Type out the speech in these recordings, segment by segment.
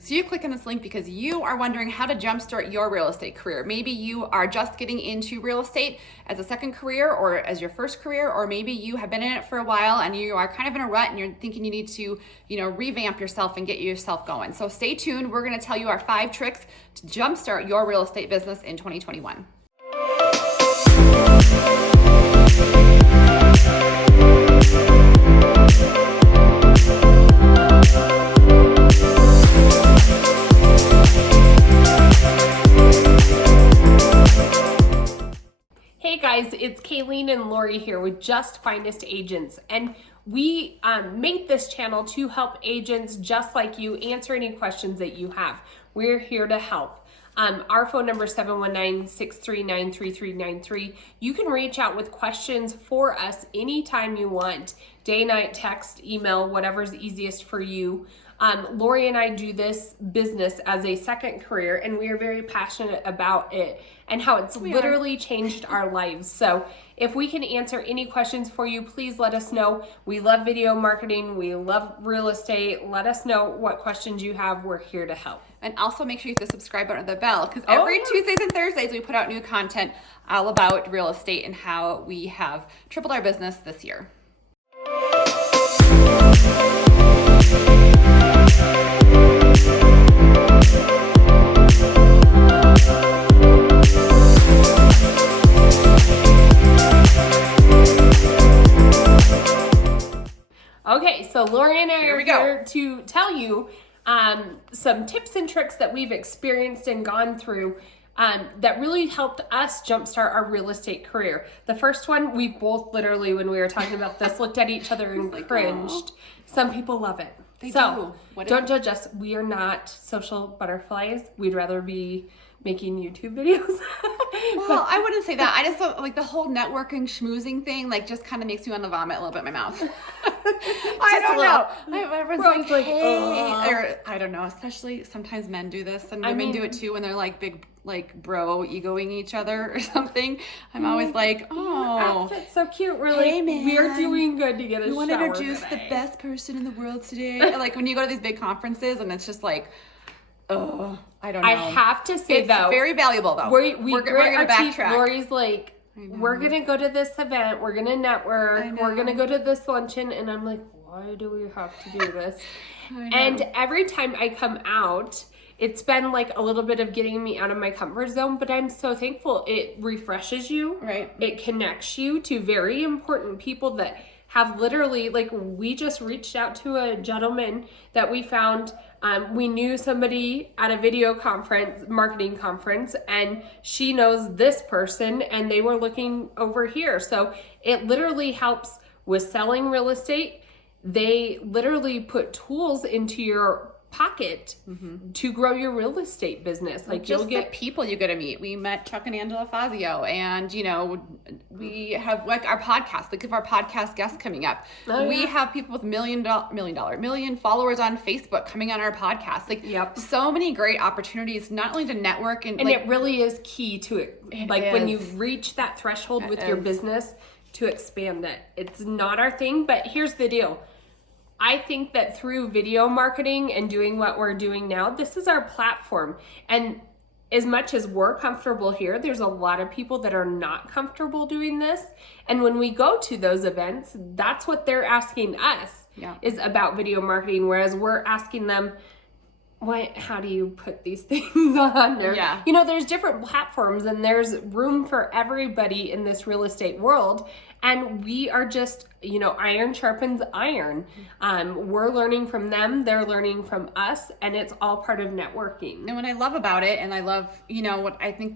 So you click on this link because you are wondering how to jumpstart your real estate career. Maybe you are just getting into real estate as a second career or as your first career, or maybe you have been in it for a while and you are kind of in a rut and you're thinking you need to, revamp yourself and get yourself going. So stay tuned. We're going to tell you our 5 tricks to jumpstart your real estate business in 2021. Hey guys, it's Kalene and Laurie here with Just Finest Agents, and we made this channel to help agents just like you answer any questions that you have. We're here to help. Our phone number is 719-639-3393. You can reach out with questions for us anytime you want. Day, night, text, email, whatever's easiest for you. Laurie and I do this business as a second career, and we are very passionate about it and how it's literally changed our lives. So if we can answer any questions for you, please let us know. We love video marketing. We love real estate. Let us know what questions you have. We're here to help. And also make sure you hit the subscribe button or the bell, because every Tuesdays and Thursdays we put out new content all about real estate and how we have tripled our business this year. Okay, so Laurie and I are here to tell you some tips and tricks that we've experienced and gone through that really helped us jumpstart our real estate career. The first one, we both literally, when we were talking about this, looked at each other and cringed. Some people love it. They so do. Don't judge us. We are not social butterflies. We'd rather be making YouTube videos. Well, I wouldn't say that. I just thought like the whole networking schmoozing thing just kind of makes me want to vomit a little bit in my mouth. I don't know. Everyone's like, hey, or I don't know, especially sometimes men do this and women do it too when they're like big, like bro egoing each other or something. I'm always like, oh, that's so cute. We're like, we're doing good to get a shower. We want to introduce the best person in the world today. Like when you go to these big conferences and it's just like, oh, I don't know. I have to say it's though, very valuable though. We're going to backtrack. Lori's like, we're going to go to this event. We're going to network. We're going to go to this luncheon. And I'm like, why do we have to do this? And every time I come out, it's been like a little bit of getting me out of my comfort zone, but I'm so thankful. It refreshes you. Right. It connects you to very important people that have literally, like, we just reached out to a gentleman that we found. We knew somebody at a video conference, marketing conference, and she knows this person, and they were looking over here. So it literally helps with selling real estate. They literally put tools into your pocket to grow your real estate business. Like just you'll get people you get to meet. We met Chuck and Angela Fazio, and we have like our podcast. Think of our podcast guests coming up. We have people with million followers on Facebook coming on our podcast. Like so many great opportunities, not only to network and it really is key to it. Like when you reach that threshold with your business to expand it. It's not our thing, but here's the deal. I think that through video marketing and doing what we're doing now, this is our platform. And as much as we're comfortable here, there's a lot of people that are not comfortable doing this. And when we go to those events, that's what they're asking us is about video marketing. Whereas we're asking them, how do you put these things on there? There's different platforms and there's room for everybody in this real estate world. And we are just, iron sharpens iron. We're learning from them. They're learning from us. And it's all part of networking. And what I love about it, and I love,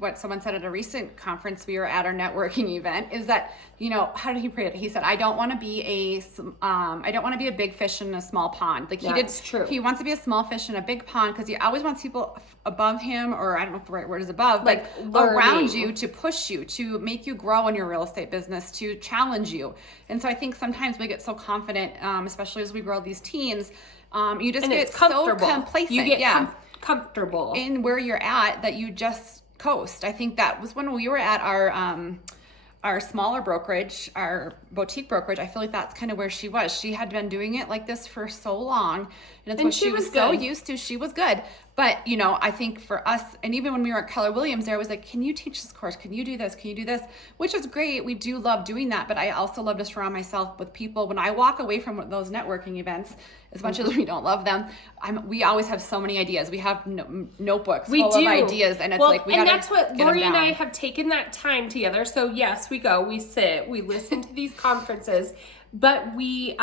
what someone said at a recent conference we were at, our networking event, is that, how did he put it? He said, I don't want to be a big fish in a small pond. Like true. He wants to be a small fish in a big pond because he always wants people above him, or I don't know if the right word is above, but around you to push you, to make you grow in your real estate business, to challenge you. And so I think sometimes we get so confident, especially as we grow these teams, you just get so complacent. You get comfortable in where you're at that you just coast. I think that was when we were at our our smaller brokerage, our boutique brokerage, I feel like that's kind of where she was. She had been doing it like this for so long, and it's what she was so used to. She was good. But, you know, I think for us, and even when we were at Keller Williams, there was like, can you teach this course? Can you do this? Can you do this? Which is great. We do love doing that. But I also love to surround myself with people. When I walk away from those networking events, as much as we don't love them, we always have so many ideas. We have notebooks full of ideas. And it's like, we got to and that's what Laurie and I have taken that time together. So yes, we go, we sit, we listen to these conferences. But we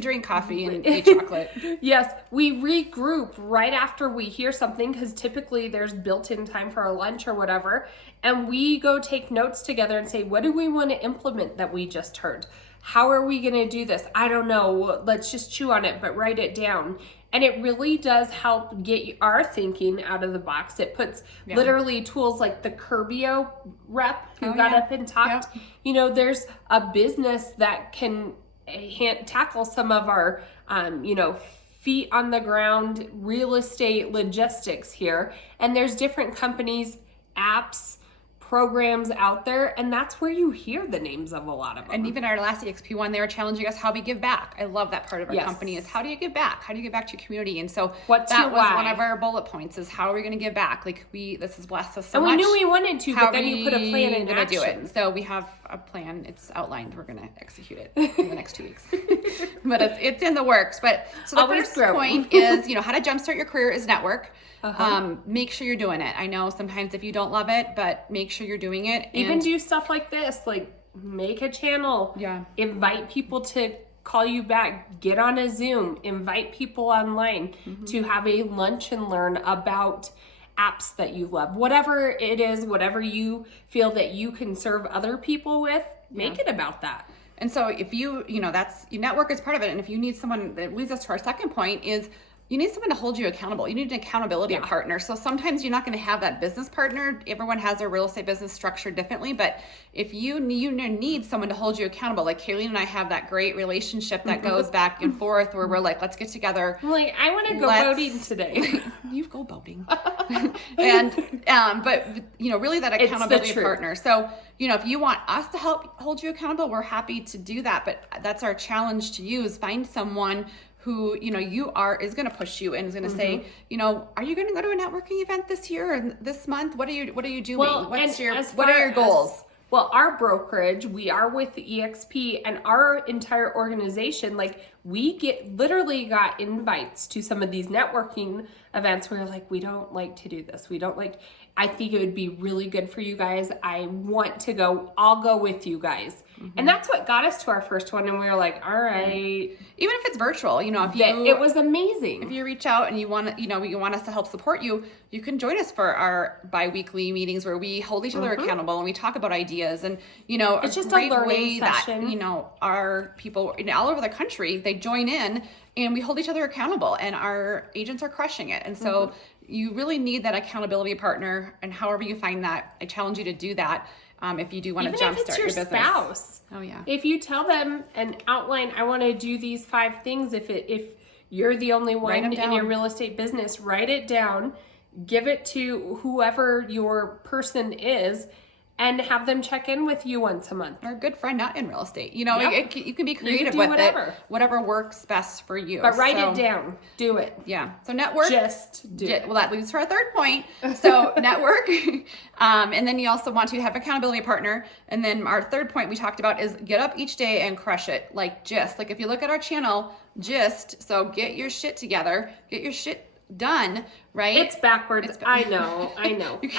drink coffee and eat chocolate. Yes, we regroup right after we hear something, because typically there's built-in time for a lunch or whatever, and we go take notes together and say, what do we want to implement that we just heard? How are we going to do this? I don't know. Let's just chew on it, but write it down. And it really does help get our thinking out of the box. It puts literally tools like the Curbio rep who got up and talked. Yep. You know, there's a business that can tackle some of our, you know, feet on the ground real estate logistics here. And there's different companies, apps, programs out there, and that's where you hear the names of a lot of them. And even our last EXP one, they were challenging us how we give back. I love that part of our company is, how do you give back? How do you give back to your community? And so that was one of our bullet points, is how are we going to give back? Like, this has blessed us so much. And we knew we wanted to, but then you put a plan in action. Do it. So we have a plan. It's outlined. We're going to execute it in the next 2 weeks. But it's in the works. But so the first point is, you know, how to jumpstart your career is network. Make sure you're doing it. I know sometimes if you don't love it, but make sure you're doing it. Even do stuff like this, like make a channel. Yeah. Invite people to call you back. Get on a Zoom. Invite people online to have a lunch and learn about apps that you love. Whatever it is, whatever you feel that you can serve other people with, make it about that. And so if you know, that's, your network is part of it. And if you need someone, that leads us to our second point, is you need someone to hold you accountable. You need an accountability partner. So sometimes you're not going to have that business partner. Everyone has their real estate business structured differently. But if you need someone to hold you accountable, like Kalene and I have that great relationship that goes back and forth, where we're like, let's get together. I'm like, I want to go boating today. You go boating. And but you know, really that accountability partner. So you know, if you want us to help hold you accountable, we're happy to do that. But that's our challenge to you, is find someone who, you know, is going to push you and is going to say, you know, are you going to go to a networking event this year or this month? What are you doing? Well, what are your goals? Well, our brokerage, we are with the EXP, and our entire organization, like, we literally got invites to some of these networking events where, like, we don't like to do this. I think it would be really good for you guys. I want to go. I'll go with you guys. And that's what got us to our first one. And we were like, all right. Even if it's virtual, you know, it was amazing. If you reach out and you want us to help support you, you can join us for our bi-weekly meetings where we hold each other accountable and we talk about ideas. And, you know, it's just a learning session. That, you know, our people all over the country, they join in and we hold each other accountable, and our agents are crushing it. And so you really need that accountability partner, and however you find that, I challenge you to do that. If you do want to jumpstart your business. Spouse. Oh yeah. If you tell them and outline, I want to do these 5 things. If you're the only one in your real estate business, write it down, give it to whoever your person is, and have them check in with you once a month. Or a good friend not in real estate. You know, you can be creative with whatever works best for you. But write it down. Do it. Yeah. So network. Just do it. Well, that leads to our third point. So network. And then you also want to have accountability partner. And then our third point we talked about is get up each day and crush it. Like if you look at our channel, so get your shit together, get your shit done, right? It's backwards. I know. I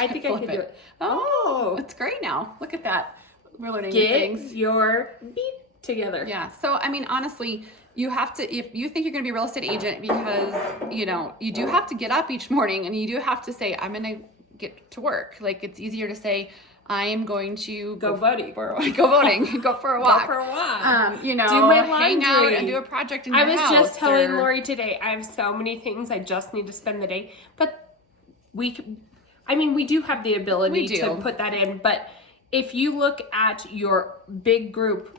think I can do it. Oh, it's great now. Look at that. We're learning new things. Get your beat together. Yeah. So, I mean, honestly, you have to, if you think you're going to be a real estate agent, because, you know, you do have to get up each morning and you do have to say, I'm going to get to work. Like, it's easier to say, I am going to go voting, go for a walk, go for a walk. You know, do my laundry, hang out and do a project in your house. I was just telling Laurie today, I have so many things I just need to spend the day, but we do have the ability to put that in. But if you look at your big group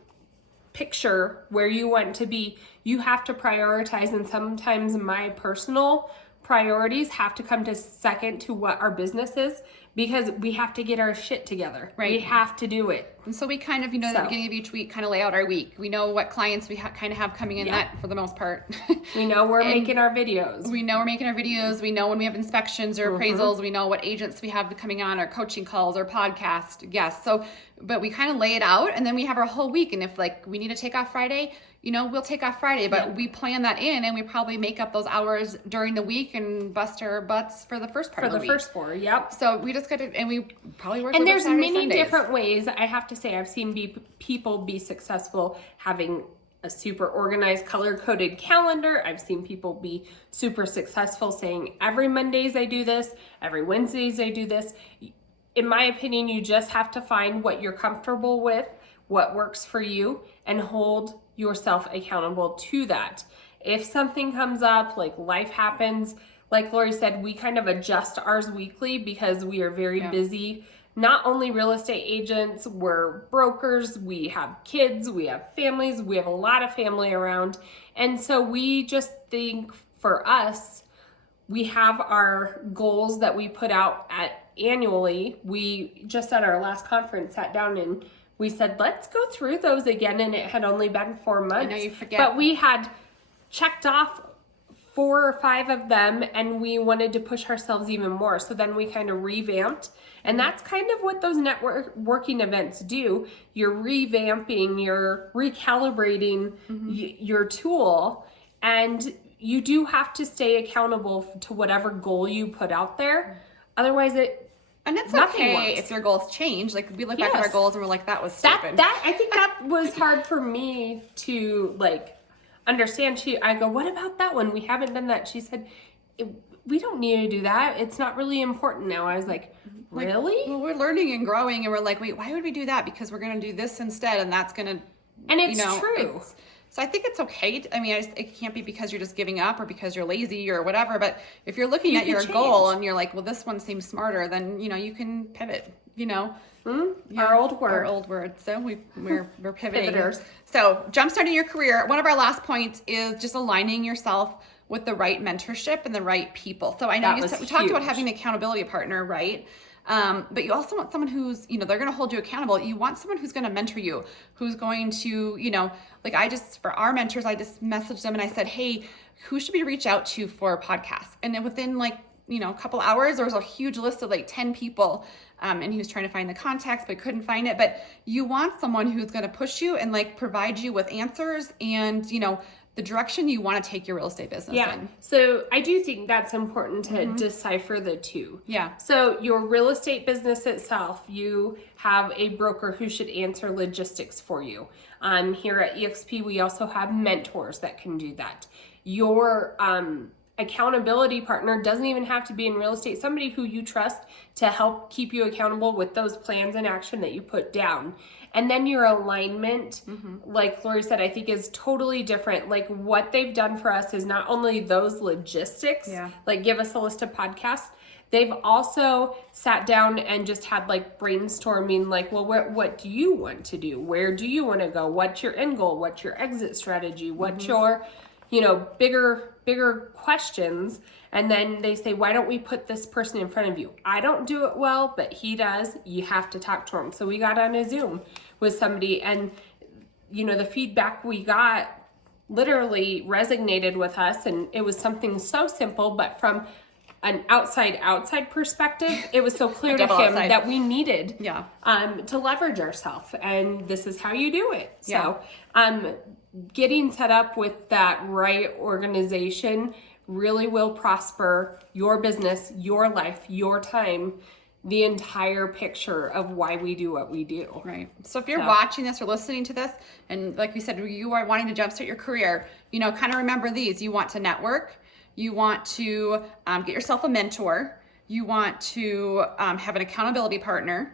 picture where you want to be, you have to prioritize. And sometimes my personal priorities have to come to second to what our business is, because we have to get our shit together. Right. We have to do it. And so we kind of, at the beginning of each week, kind of lay out our week. We know what clients we kind of have coming in, that for the most part. We know we're making our videos. We know we're making our videos. We know when we have inspections or appraisals. We know what agents we have coming on, our coaching calls, or podcast guests. So, but we kind of lay it out, and then we have our whole week. And if like we need to take off Friday, we'll take off Friday, but we plan that in, and we probably make up those hours during the week and bust our butts for the first part of the week. For the first 4, yep. So we just got to, and we probably work. And with there's Saturday, many Sundays. different ways. I have to say, I've seen people be successful having a super organized, color-coded calendar. I've seen people be super successful saying, every Mondays I do this, every Wednesdays I do this. In my opinion, you just have to find what you're comfortable with, what works for you, and hold yourself accountable to that. If something comes up, like life happens, like Laurie said, we kind of adjust ours weekly because we are very busy. Not only real estate agents, we're brokers, we have kids, we have families, we have a lot of family around. And so we just think, for us, we have our goals that we put out annually. We just at our last conference sat down and we said, let's go through those again. And it had only been 4 months. I know you forget. But we had checked off 4 or 5 of them, and we wanted to push ourselves even more. So then we kind of revamped. And that's kind of what those networking events do. You're revamping, you're recalibrating your tool, and you do have to stay accountable to whatever goal you put out there. Otherwise, and it's nothing okay works. if your goals change. Like we look back at our goals and we're like, that was stupid. I think that was hard for me to understand. I go, what about that one? We haven't done that. She said, we don't need to do that. It's not really important now. I was like, really? Well, we're learning and growing, and we're like, wait, why would we do that? Because we're going to do this instead, and that's going to, and it's true. So I think it's okay. It can't be because you're just giving up or because you're lazy or whatever. But if you're looking at your goal and you're like, well, this one seems smarter, then you can pivot. Our old word. So we're pivoting. Pivoters. So jumpstarting your career. One of our last points is just aligning yourself with the right mentorship and the right people. So I know we talked about having an accountability partner, right? But you also want someone who's, they're going to hold you accountable. You want someone who's going to mentor you, who's going to, for our mentors, I just messaged them and I said, hey, who should we reach out to for a podcast? And then within a couple hours, there was a huge list of 10 people. And he was trying to find the contacts, but couldn't find it. But you want someone who's going to push you and provide you with answers and, the direction you want to take your real estate business in. So I do think that's important to decipher the two. Yeah. So your real estate business itself, you have a broker who should answer logistics for you. Here at EXP, we also have mentors that can do that. Your accountability partner doesn't even have to be in real estate, somebody who you trust to help keep you accountable with those plans in action that you put down. And then your alignment, like Laurie said, I think is totally different. What they've done for us is not only those logistics, give us a list of podcasts. They've also sat down and just had brainstorming, what do you want to do? Where do you want to go? What's your end goal? What's your exit strategy? What's your, bigger questions. And then they say, why don't we put this person in front of you? I don't do it well, but he does. You have to talk to him. So we got on a Zoom with somebody, and the feedback we got literally resonated with us, and it was something so simple, but from an outside perspective, it was so clear to him that we needed to leverage ourselves, and this is how you do it. So getting set up with that right organization really will prosper your business, your life, your time, the entire picture of why we do what we do. Right. So if you're watching this or listening to this, and like we said, you are wanting to jumpstart your career, kind of remember these. You want to network. You want to get yourself a mentor. You want to have an accountability partner.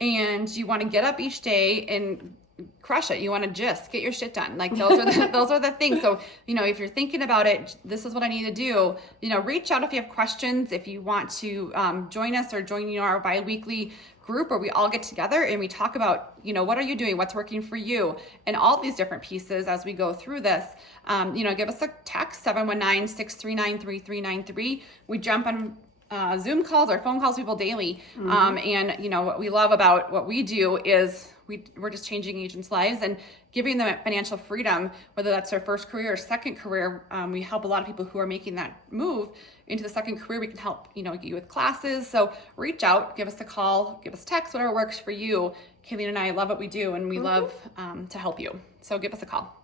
And you want to get up each day and crush it. You want to just get your shit done. Like those are those are the things. So, if you're thinking about it, this is what I need to do, reach out if you have questions, if you want to join us or join, our bi-weekly group where we all get together and we talk about, what are you doing? What's working for you? And all these different pieces as we go through this, give us a text, 719-639-3393. We jump on Zoom calls or phone calls people daily. And what we love about what we do is we're just changing agents' lives and giving them financial freedom, whether that's their first career or second career. We help a lot of people who are making that move into the second career. We can help, get you with classes. So reach out, give us a call, give us a text, whatever works for you. Kalene and I love what we do and we love to help you. So give us a call.